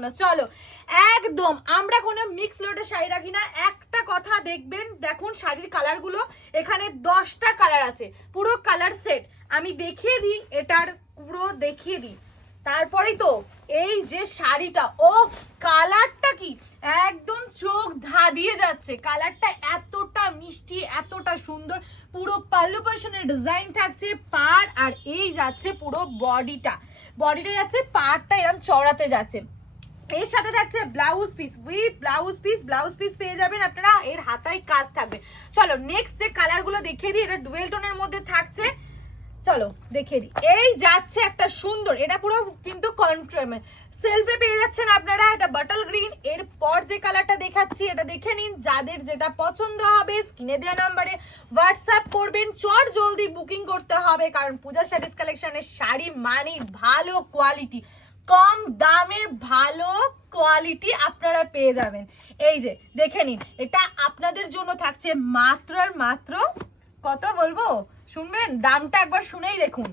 জন্য। চলো একদম আমরা কোনো মিক্স লোডে শাড়ি রাখি না। একটা কথা দেখবেন, দেখুন শাড়ির কালারগুলো, এখানে 10টা কালার আছে, পুরো কালার সেট। আমি দেখিয়ে দিই, এটার পুরো দেখিয়ে দিই, তারপরেই তো এই যে শাড়িটা, ও কালারটা কি একদম চোখ ধাঁধিয়ে যাচ্ছে, কালারটা এতটা মিষ্টি, এতটা সুন্দর। পুরো পাল্লু পোর্শনের ডিজাইন থাকছে, পাড় আর এই যাচ্ছে পুরো বডিটা যাচ্ছে, পাড়টা এরকম চওড়াতে যাচ্ছে। এর সাথে থাকছে blouse piece, with blouse piece পেয়ে যাবেন আপনারা, এর হাতায় কাজ থাকবে। চলো নেক্সট যে কালার গুলো দেখিয়ে দিই, এটা ডুয়েল টোনের মধ্যে থাকছে, চলো দেখিয়ে দিই। এই যাচ্ছে একটা সুন্দর, এটা পুরো কিন্তু সেলফে পেয়ে যাচ্ছেন আপনারা, এটা বাটল গ্রিন। এরপর যে কালারটা দেখাচ্ছি এটা দেখে নিন, যাদের যেটা পছন্দ হবে স্ক্রিনে দেওয়া নাম্বারে হোয়াটসঅ্যাপ করবেন, চট জলদি বুকিং করতে হবে, কারণ পূজা শাড়িজ কালেকশনের শাড়ি মানে ভালো কোয়ালিটি, কম দামে ভালো কোয়ালিটি আপনারা পেয়ে যাবেন। এই যে দেখে নিন, এটা আপনাদের জন্য থাকছে মাত্র আর মাত্র, কত বলবো শুনবেন, দামটা একবার শুনেই দেখুন,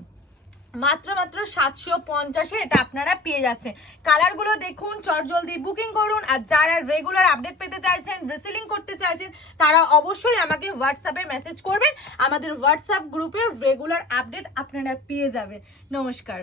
মাত্র 750-এ এটা আপনারা পেয়ে যাচ্ছেন। কালারগুলো দেখুন, চটজলদি বুকিং করুন। আর যারা রেগুলার আপডেট পেতে চাইছেন, রিসেলিং করতে চাইছেন, তারা অবশ্যই আমাকে হোয়াটসঅ্যাপে মেসেজ করবেন, আমাদের হোয়াটসঅ্যাপ গ্রুপের রেগুলার আপডেট আপনারা পেয়ে যাবেন। নমস্কার।